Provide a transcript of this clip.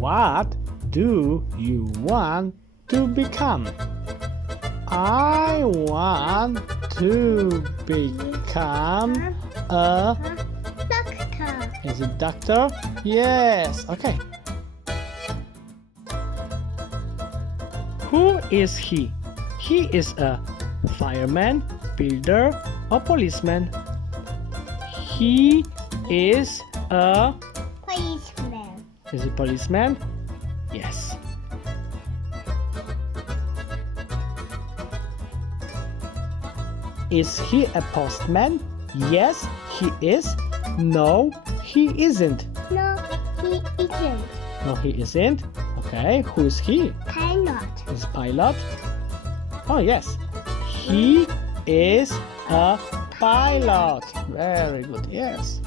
What do you want to become? I want to become a... Doctor. Is it doctor? Yes. Okay. Who is he? He is a fireman, builder, or policeman. He is a... Policeman. Is it policeman? Yes. Is he a postman? Yes, he is. No, he isn't. No, he isn't. No, he isn't. Okay, who is he? Pilot. Is pilot? Oh, yes. He is a pilot. Very good. Yes.